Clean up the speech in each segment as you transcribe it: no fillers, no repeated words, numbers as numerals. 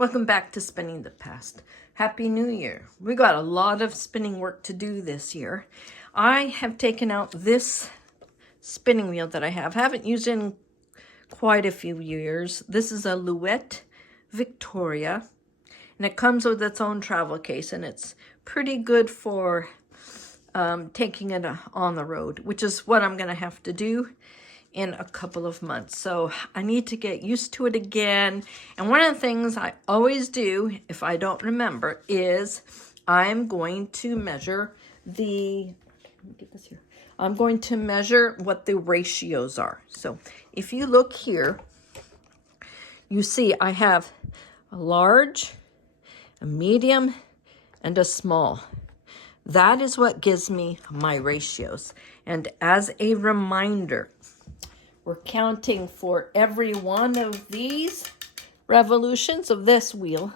Welcome back to Spinning the Past. Happy New Year. We got a lot of spinning work to do this year. I have taken out this spinning wheel that I haven't used in quite a few years. This is a Louette Victoria, and it comes with its own travel case, and it's pretty good for taking it on the road, which is what I'm going to have to do in a couple of months. So I need to get used to it again. And one of the things I always do, if I don't remember, is I'm going to measure the, let me get this here. I'm going to measure what the ratios are. So if you look here, you see I have a large, a medium, and a small. That is what gives me my ratios. And as a reminder, we're counting for every one of these revolutions of this wheel,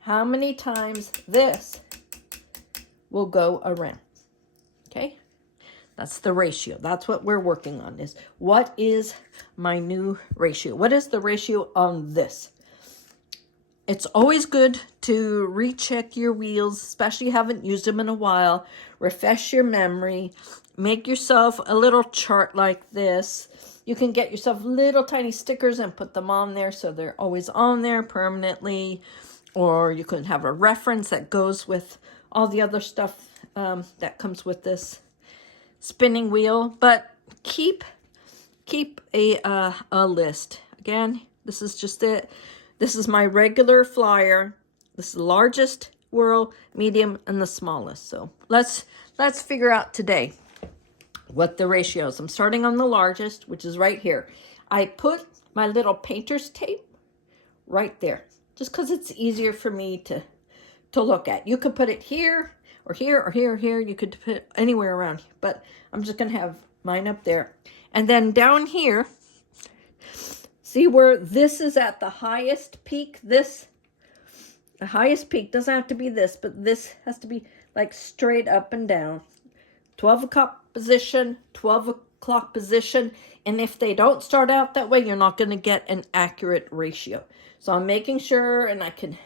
how many times this will go around. Okay? That's the ratio. That's what we're working on, is what is my new ratio? What is the ratio on this? It's always good to recheck your wheels, especially if you haven't used them in a while. Refresh your memory. Make yourself a little chart like this. You can get yourself little tiny stickers and put them on there so they're always on there permanently. Or you can have a reference that goes with all the other stuff that comes with this spinning wheel. But keep a list. Again, this is just it. This is my regular flyer. This is the largest whorl, medium, and the smallest. So let's figure out today what the ratio is. I'm starting on the largest, which is right here. I put my little painter's tape right there, just because it's easier for me to look at. You could put it here, or here, or here, or here. You could put it anywhere around, but I'm just going to have mine up there. And then down here, see where this is at the highest peak? The highest peak doesn't have to be this, but this has to be like straight up and down. 12 o'clock position, 12 o'clock position. And if they don't start out that way, you're not going to get an accurate ratio. So I'm making sure, and I can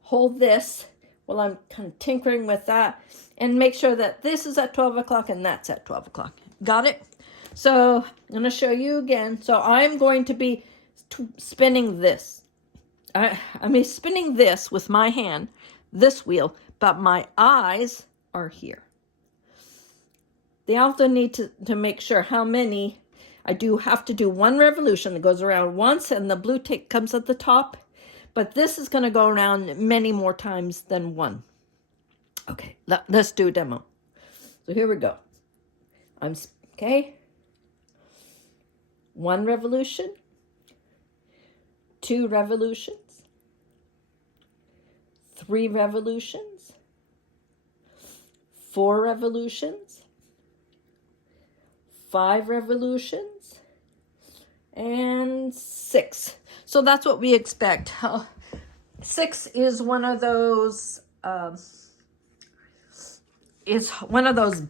hold this while I'm kind of tinkering with that and make sure that this is at 12 o'clock and that's at 12 o'clock. Got it? So I'm going to show you again. So I'm going to be spinning this. I'm spinning this with my hand, this wheel, but my eyes are here. They also need to make sure how many. I do have to do one revolution that goes around once, and the blue tick comes at the top. But this is going to go around many more times than one. Okay, let's do a demo. So here we go. Okay. One revolution. Two revolutions. Three revolutions. Four revolutions. 5 revolutions, and 6. So that's what we expect. 6 is one of those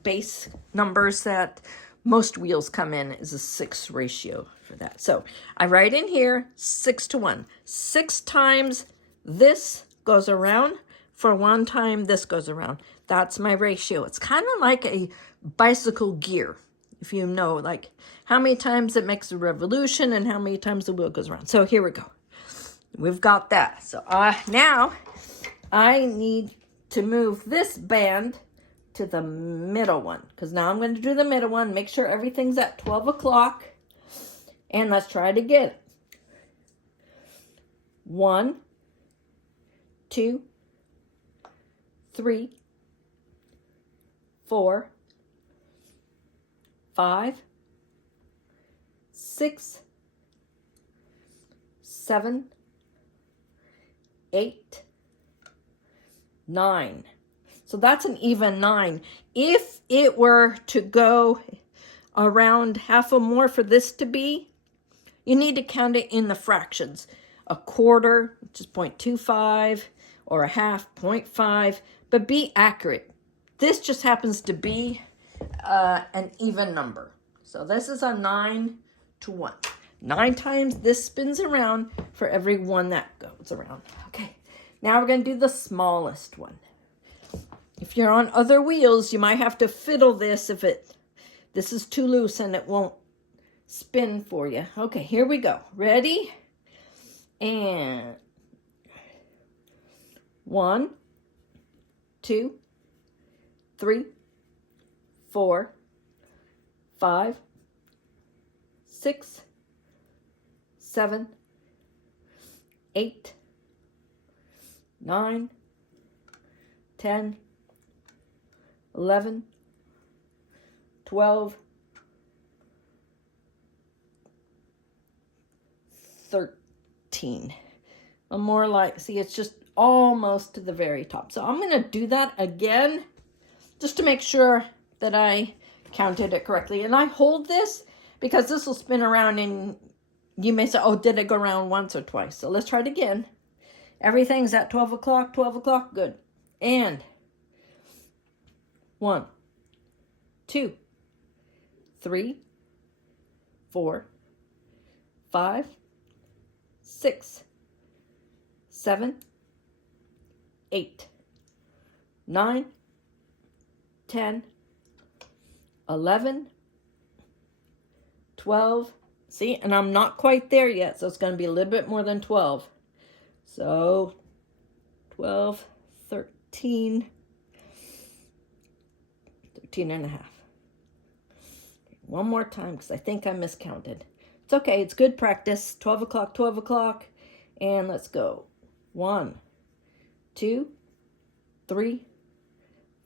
base numbers that most wheels come in, is a 6 ratio for that. So I write in here 6 to 1. 6 times this goes around, for 1 time this goes around. That's my ratio. It's kind of like a bicycle gear. If you know, like, how many times it makes a revolution and how many times the wheel goes around. So here we go. We've got that. So now I need to move this band to the middle one, because now I'm going to do the middle one, make sure everything's at 12 o'clock, and let's try it again. 1, 2, 3, 4, 5, 6, 7, 8, 9. So that's an even 9. If it were to go around half or more for this to be, you need to count it in the fractions. A quarter, which is 0.25, or a half, 0.5, but be accurate. This just happens to be an even number. So this is a 9 to 1. 9 times this spins around for every one that goes around. Okay, now we're going to do the smallest one. If you're on other wheels, you might have to fiddle this if this is too loose and it won't spin for you. Okay, here we go. Ready? And 1, 2, 3, 4, 5, 6, 7, 8, 9, 10, 11, 12, 13. Well, more like, see, it's just almost to the very top. So I'm going to do that again just to make sure that I counted it correctly. And I hold this because this will spin around and you may say, oh, did it go around once or twice? So let's try it again. Everything's at 12 o'clock, 12 o'clock, good. And 1, 2, 3, 4, 5, 6, 7, 8, 9, 10, 11, 12. See, and I'm not quite there yet, so it's going to be a little bit more than 12. So 12, 13, 13 and a half. One more time because I think I miscounted. It's okay. It's good practice. 12 o'clock, 12 o'clock. And let's go. 1, 2, 3,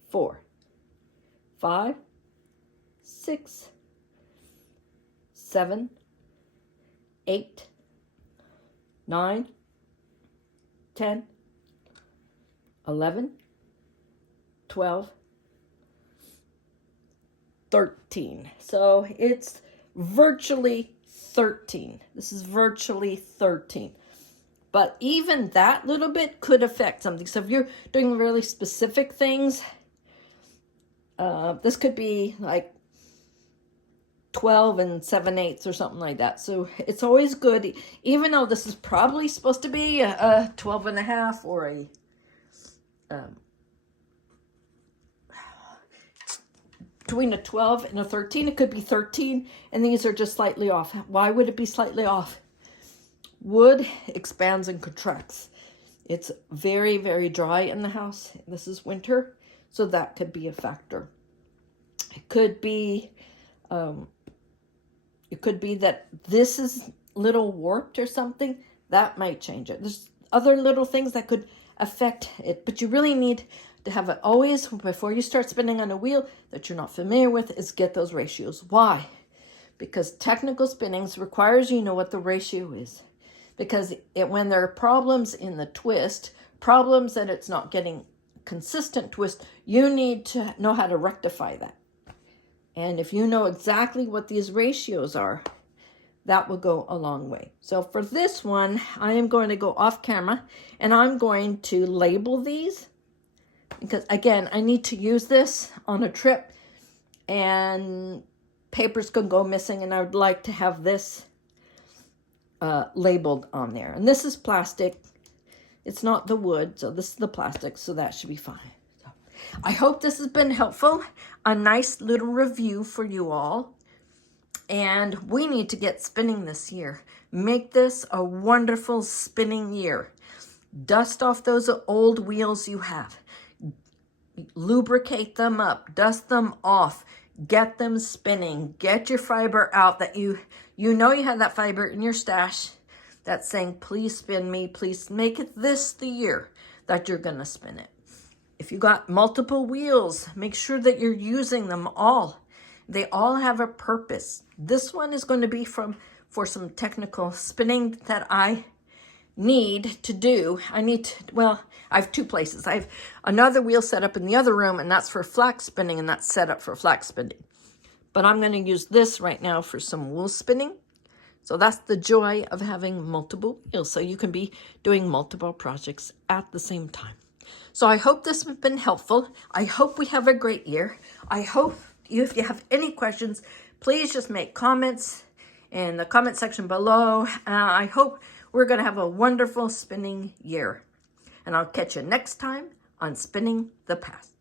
4, 5, 6, 7, 8, 9, 10, 11, 12, 13. So it's virtually 13. This is virtually 13. But even that little bit could affect something. So if you're doing really specific things, this could be like 12 and 7/8 or something like that. So it's always good, even though this is probably supposed to be a 12 and a half or a between a 12 and a 13. It could be 13, and these are just slightly off. Why would it be slightly off? Wood expands and contracts. It's very, very dry in the house. This is winter, so that could be a factor. It could be that this is little warped or something. That might change it. There's other little things that could affect it, but you really need to have it always, before you start spinning on a wheel that you're not familiar with, is get those ratios. Why? Because technical spinnings requires you know what the ratio is. Because when there are problems in the twist, problems that it's not getting consistent twist, you need to know how to rectify that. And if you know exactly what these ratios are, that will go a long way. So for this one, I am going to go off camera and I'm going to label these. Because again, I need to use this on a trip and papers could go missing, and I would like to have this labeled on there. And this is plastic. It's not the wood, so this is the plastic, so that should be fine. So, I hope this has been helpful. A nice little review for you all. And we need to get spinning this year. Make this a wonderful spinning year. Dust off those old wheels you have. Lubricate them up. Dust them off. Get them spinning. Get your fiber out that you know you have that fiber in your stash that's saying, please spin me. Please make it this the year that you're going to spin it. If you got multiple wheels, make sure that you're using them all. They all have a purpose. This one is going to be for some technical spinning that I need to do. Well, I have 2 places. I have another wheel set up in the other room, and that's for flax spinning, and that's set up for flax spinning. But I'm going to use this right now for some wool spinning. So that's the joy of having multiple wheels. So you can be doing multiple projects at the same time. So I hope this has been helpful. I hope we have a great year. I hope if you have any questions, please just make comments in the comment section below. I hope we're going to have a wonderful spinning year. And I'll catch you next time on Spinning the Past.